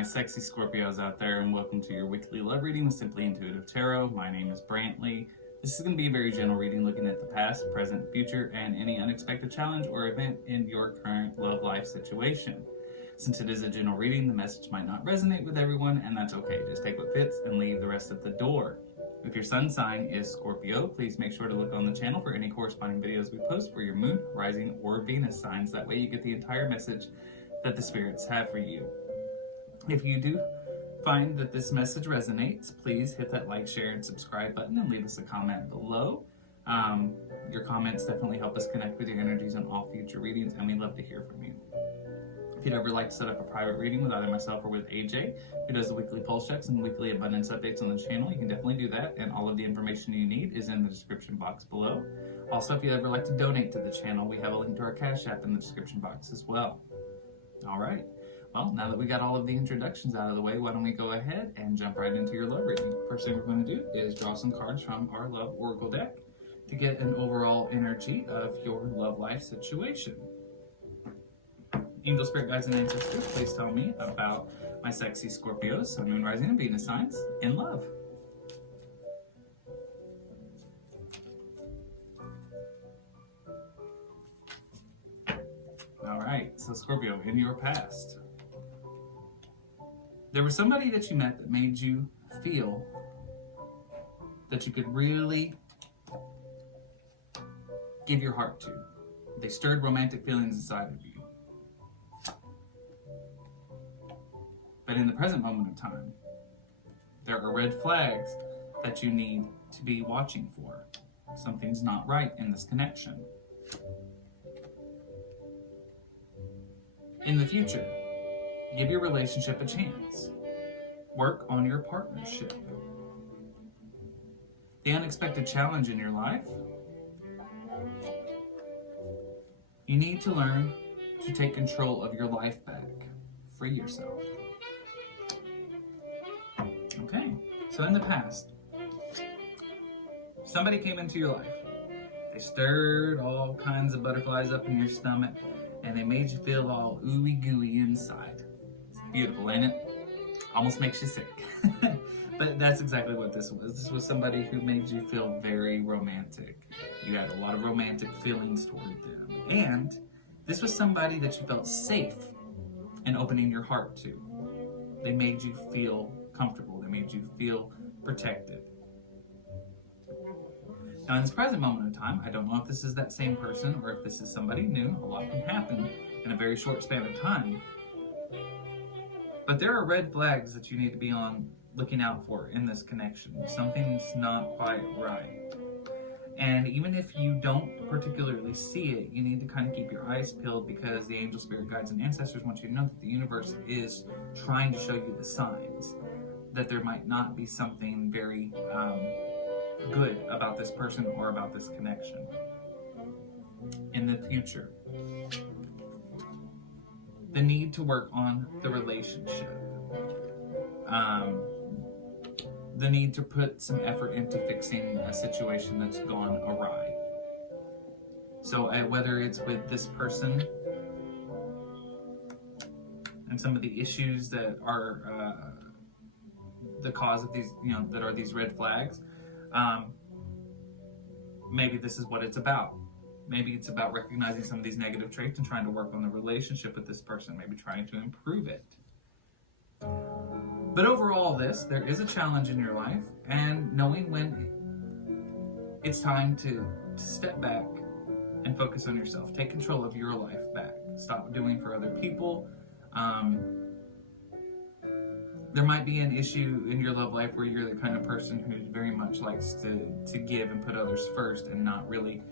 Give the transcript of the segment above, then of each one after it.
my sexy Scorpios out there, and welcome to your weekly love reading with Simply Intuitive Tarot. My name is Brantley. This is going to be a very general reading looking at the past, present, future, and any unexpected challenge or event in your current love life situation. Since it is a general reading, the message might not resonate with everyone, and that's okay. Just take what fits and leave the rest at the door. If your sun sign is Scorpio, please make sure to look on the channel for any corresponding videos we post for your moon, rising, or Venus signs. That way you get the entire message that the spirits have for you. If you do find that this message resonates, please hit that like, share, and subscribe button and leave us a comment below. Your comments definitely help us connect with your energies on all future readings, and we love to hear from you. If you'd ever like to set up a private reading with either myself or with AJ, who does the weekly pulse checks and weekly abundance updates on the channel, you can definitely do that, and all of the information you need is in the description box below. Also, if you'd ever like to donate to the channel, we have a link to our Cash App in the description box as well. All right. Well, now that we got all of the introductions out of the way, why don't we go ahead and jump right into your love reading. First thing we're going to do is draw some cards from our Love Oracle deck to get an overall energy of your love life situation. Angel, Spirit, Guides, and Ancestors, please tell me about my sexy Scorpios, Sun, Moon, Rising, and Venus signs in love. All right, so Scorpio, in your past, there was somebody that you met that made you feel that you could really give your heart to. They stirred romantic feelings inside of you. But in the present moment of time, there are red flags that you need to be watching for. Something's not right in this connection. In the future, give your relationship a chance. Work on your partnership. The unexpected challenge in your life, you need to learn to take control of your life back. Free yourself. Okay, so in the past, somebody came into your life. They stirred all kinds of butterflies up in your stomach, and they made you feel all ooey gooey inside. It's beautiful, ain't it? Almost makes you sick. But that's exactly what this was. This was somebody who made you feel very romantic. You had a lot of romantic feelings toward them. And this was somebody that you felt safe in opening your heart to. They made you feel comfortable. They made you feel protected. Now, in this present moment in time, I don't know if this is that same person or if this is somebody new. A lot can happen in a very short span of time. But there are red flags that you need to be looking out for in this connection. Something's not quite right. And even if you don't particularly see it, you need to kind of keep your eyes peeled, because the angel, spirit guides, and ancestors want you to know that the universe is trying to show you the signs that there might not be something very good about this person or about this connection in the future. The need to work on the relationship. The need to put some effort into fixing a situation that's gone awry. So whether it's with this person and some of the issues that are the cause of these, that are these red flags, maybe this is what it's about. Maybe it's about recognizing some of these negative traits and trying to work on the relationship with this person, maybe trying to improve it. But overall there is a challenge in your life, and knowing when it's time to step back and focus on yourself. Take control of your life back. Stop doing for other people. There might be an issue in your love life where you're the kind of person who very much likes to give and put others first, and not really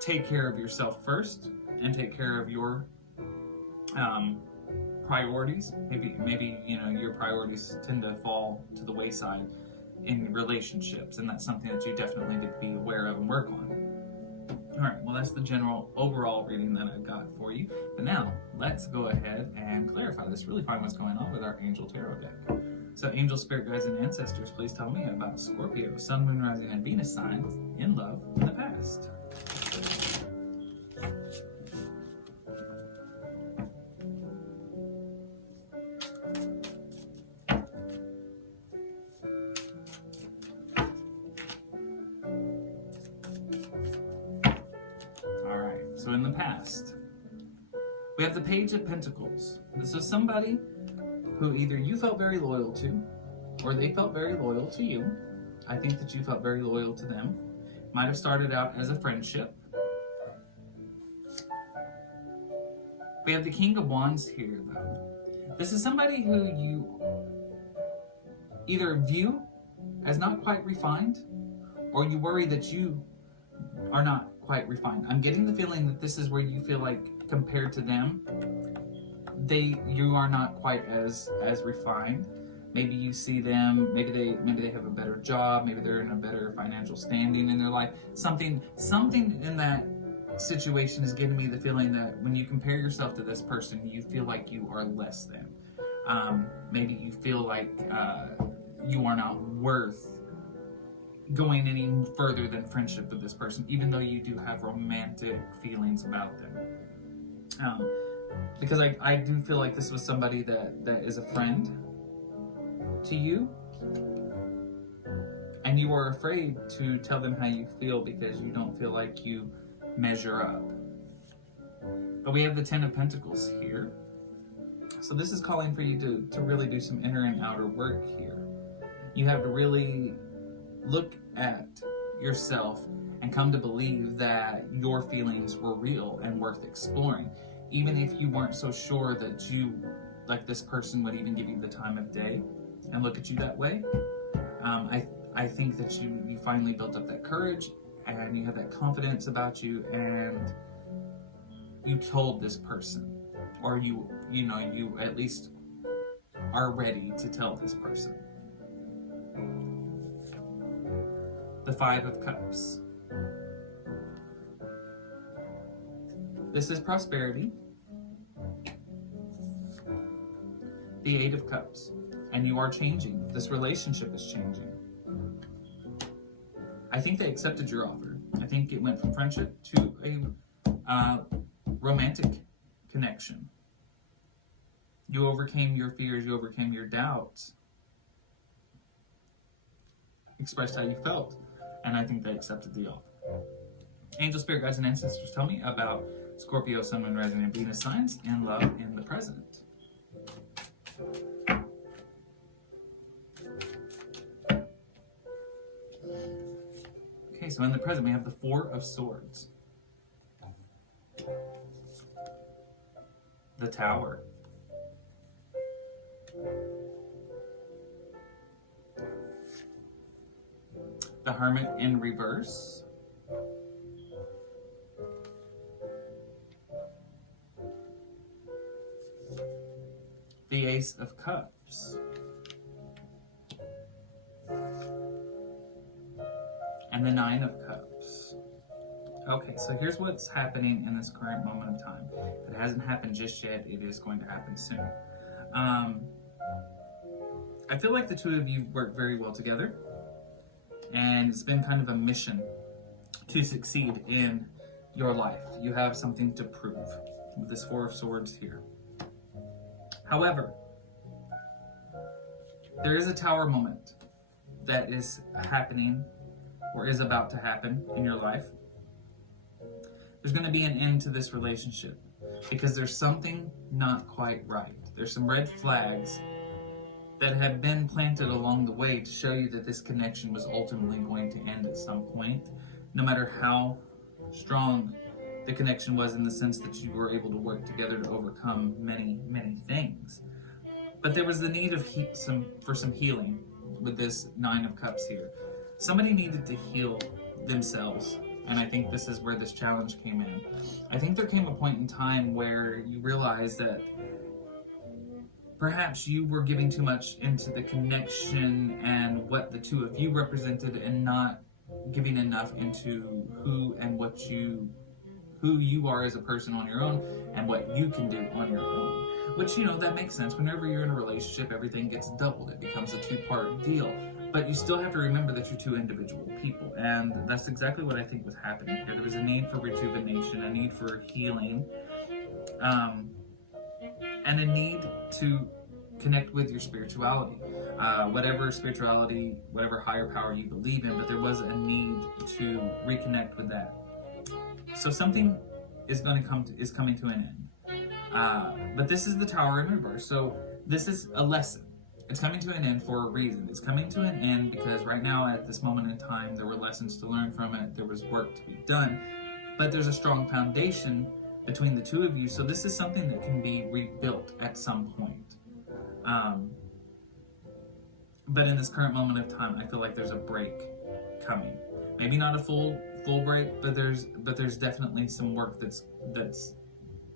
take care of yourself first and take care of your priorities. Maybe your priorities tend to fall to the wayside in relationships, and that's something that you definitely need to be aware of and work on. All right, well, that's the general overall reading that I've got for you. But now let's go ahead and clarify this, really find what's going on with our Angel Tarot deck. So Angel, Spirit, Guides, and Ancestors, please tell me about Scorpio, Sun, Moon, Rising, and Venus signs in love in the past. so in the past, we have the Page of Pentacles. This is somebody who either you felt very loyal to, or they felt very loyal to you. I think that you felt very loyal to them. Might have started out as a friendship. We have the King of Wands here, though. This is somebody who you either view as not quite refined, or you worry that you are not quite refined. I'm getting the feeling that this is where you feel like, compared to them, you are not quite as refined. Maybe you see them, maybe they have a better job, maybe they're in a better financial standing in their life. Something in that situation is giving me the feeling that when you compare yourself to this person, you feel like you are less than. Maybe you feel like you are not worth going any further than friendship with this person, even though you do have romantic feelings about them. Because I do feel like this was somebody that is a friend to you, and you are afraid to tell them how you feel because you don't feel like you measure up. But we have the Ten of Pentacles here. So this is calling for you to really do some inner and outer work here. You have to really look at yourself and come to believe that your feelings were real and worth exploring. Even if you weren't so sure that you, like this person, would even give you the time of day and look at you that way. I think that you finally built up that courage and you have that confidence about you, and you told this person, or you at least are ready to tell this person. The Five of Cups. This is prosperity. The Eight of Cups. And you are changing. This relationship is changing. I think they accepted your offer. I think it went from friendship to a romantic connection. You overcame your fears, you overcame your doubts, expressed how you felt, and I think they accepted the offer. Angel, spirit guides, and ancestors, tell me about Scorpio, Sun, Moon, Rising, and Venus signs and love in the present. Okay, so in the present we have the Four of Swords, the Tower, the Hermit in reverse, the Ace of Cups, and the Nine of Cups. Okay, so here's what's happening in this current moment of time. If it hasn't happened just yet, it is going to happen soon. I feel like the two of you work very well together, and it's been kind of a mission to succeed in your life. You have something to prove with this Four of Swords here. However, there is a Tower moment that is happening or is about to happen in your life. There's going to be an end to this relationship because there's something not quite right. There's some red flags that have been planted along the way to show you that this connection was ultimately going to end at some point, no matter how strong the connection was, in the sense that you were able to work together to overcome many, many things. But there was the need of for some healing with this Nine of Cups here. Somebody needed to heal themselves, and I think this is where this challenge came in. I think there came a point in time where you realized that perhaps you were giving too much into the connection and what the two of you represented, and not giving enough into who you are as a person on your own and what you can do on your own. Which, that makes sense. Whenever you're in a relationship, everything gets doubled. It becomes a two-part deal. But you still have to remember that you're two individual people. And that's exactly what I think was happening here. There was a need for rejuvenation, a need for healing, and a need to connect with your spirituality. Whatever spirituality, whatever higher power you believe in, but there was a need to reconnect with that. So something is coming to an end. But this is the Tower in reverse, so this is a lesson. It's coming to an end for a reason. It's coming to an end because right now, at this moment in time, there were lessons to learn from it. There was work to be done, but there's a strong foundation between the two of you. So this is something that can be rebuilt at some point. But in this current moment of time, I feel like there's a break coming. Maybe not a full break, but there's definitely some work that's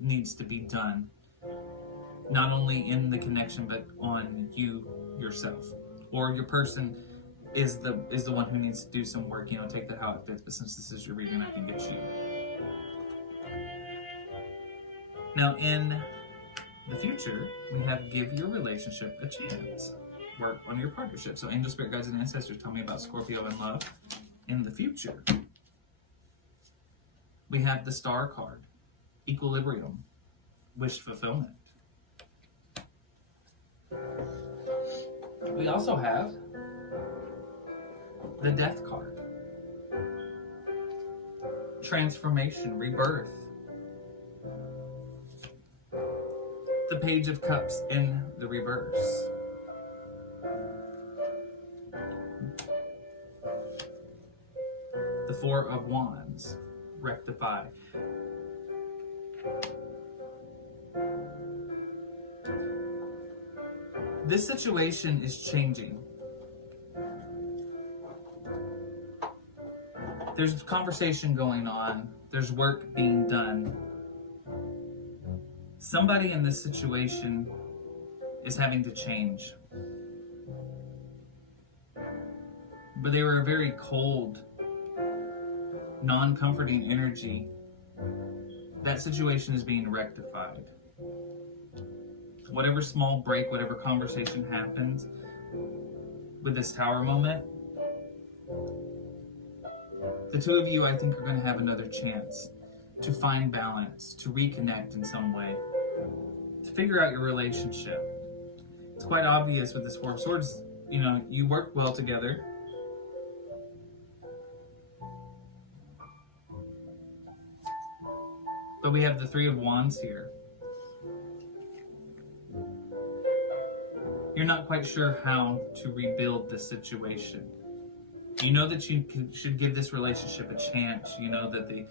needs to be done. Not only in the connection, but on you yourself, or your person is the one who needs to do some work. Take that how it fits. But since this is your reading, I can get you. Now, in the future, we have give your relationship a chance. Work on your partnership. So angel, spirit guides, and ancestors, tell me about Scorpio and love in the future. We have the Star card, equilibrium, wish fulfillment. We also have the Death card, transformation, rebirth. The Page of Cups in the reverse. The Four of Wands, rectify. This situation is changing. There's conversation going on. There's work being done. Somebody in this situation is having to change. But they were a very cold, non-comforting energy. That situation is being rectified. Whatever small break, whatever conversation happens with this Tower moment, the two of you, I think, are going to have another chance to find balance, to reconnect in some way, to figure out your relationship. It's quite obvious with this Four of Swords, you work well together. But we have the Three of Wands here. You're not quite sure how to rebuild the situation. You know that you should give this relationship a chance. You know that the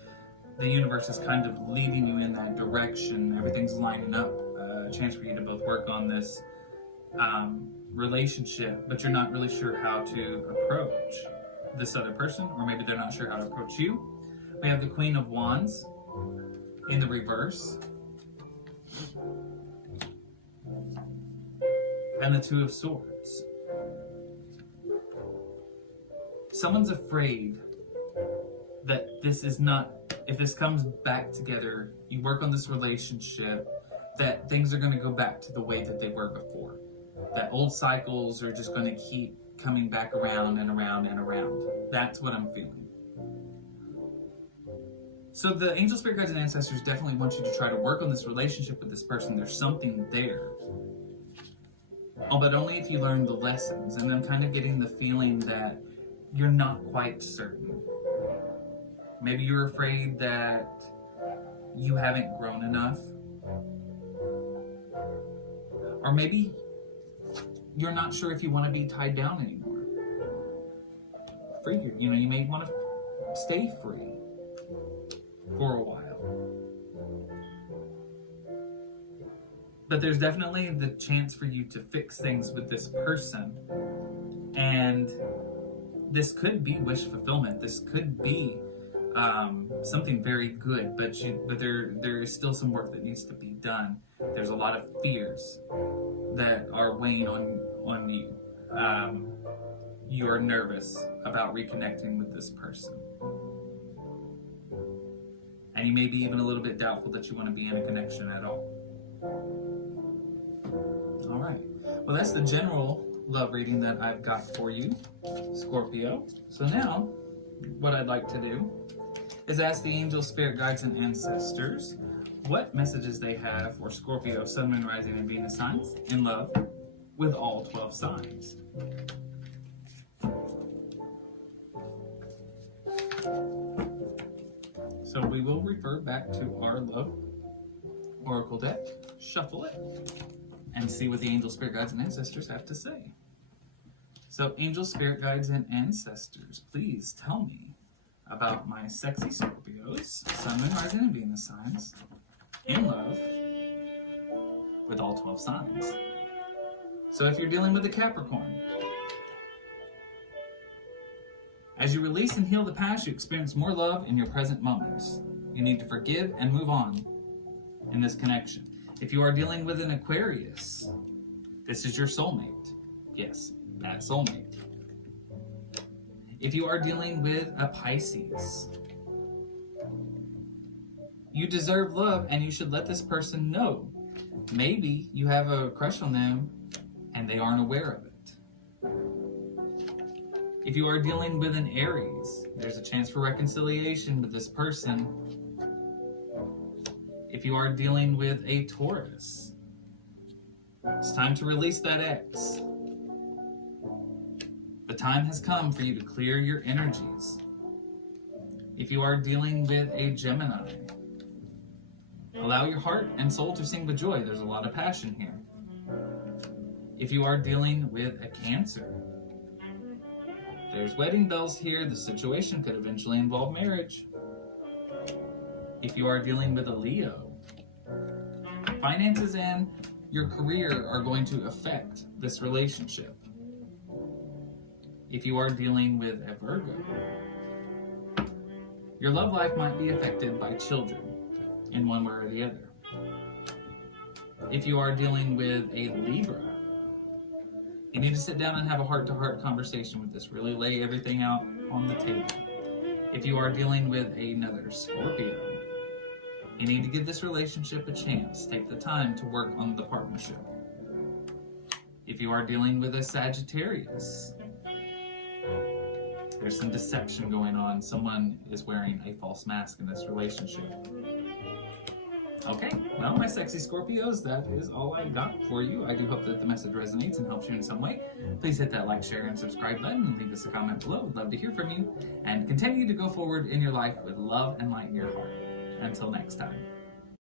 universe is kind of leading you in that direction. Everything's lining up. A chance for you to both work on this relationship, but you're not really sure how to approach this other person, or maybe they're not sure how to approach you. We have the Queen of Wands in the reverse, and the Two of Swords. Someone's afraid that this is not, if this comes back together, you work on this relationship, that things are going to go back to the way that they were before. That old cycles are just going to keep coming back around and around and around. That's what I'm feeling. So the angel, spirit guides, and ancestors definitely want you to try to work on this relationship with this person. There's something there. Oh, but only if you learn the lessons. And I'm kind of getting the feeling that you're not quite certain. Maybe you're afraid that you haven't grown enough. Or maybe you're not sure if you want to be tied down anymore. Free, you may want to stay free for a while. But there's definitely the chance for you to fix things with this person. And this could be wish fulfillment. This could be something very good, but there is still some work that needs to be done. There's a lot of fears that are weighing on you. You're nervous about reconnecting with this person. And you may be even a little bit doubtful that you want to be in a connection at all. All right. Well, that's the general love reading that I've got for you, Scorpio. So now, what I'd like to do is ask the angels, spirit guides, and ancestors what messages they have for Scorpio, Sun, Moon, Rising, and Venus signs in love with all 12 signs. So we will refer back to our love oracle deck, shuffle it, and see what the angel, spirit guides, and ancestors have to say. So, angel, spirit guides, and ancestors, please tell me about my sexy Scorpios, Sun, Moon, Rising, and Venus signs, in love with all 12 signs. So if you're dealing with a Capricorn, as you release and heal the past, you experience more love in your present moments. You need to forgive and move on in this connection. If you are dealing with an Aquarius, this is your soulmate. Yes, that soulmate. If you are dealing with a Pisces, you deserve love and you should let this person know. Maybe you have a crush on them and they aren't aware of it. If you are dealing with an Aries, there's a chance for reconciliation with this person. If you are dealing with a Taurus, it's time to release that ex. The time has come for you to clear your energies. If you are dealing with a Gemini, allow your heart and soul to sing with joy. There's a lot of passion here. If you are dealing with a Cancer, there's wedding bells here. The situation could eventually involve marriage. If you are dealing with a Leo, finances and your career are going to affect this relationship. If you are dealing with a Virgo, your love life might be affected by children in one way or the other. If you are dealing with a Libra, you need to sit down and have a heart-to-heart conversation with this. Really lay everything out on the table. If you are dealing with another Scorpio, you need to give this relationship a chance. Take the time to work on the partnership. If you are dealing with a Sagittarius, there's some deception going on. Someone is wearing a false mask in this relationship. Okay, well, my sexy Scorpios, that is all I got for you. I do hope that the message resonates and helps you in some way. Please hit that like, share, and subscribe button and leave us a comment below. We'd love to hear from you. And continue to go forward in your life with love and light in your heart. Until next time.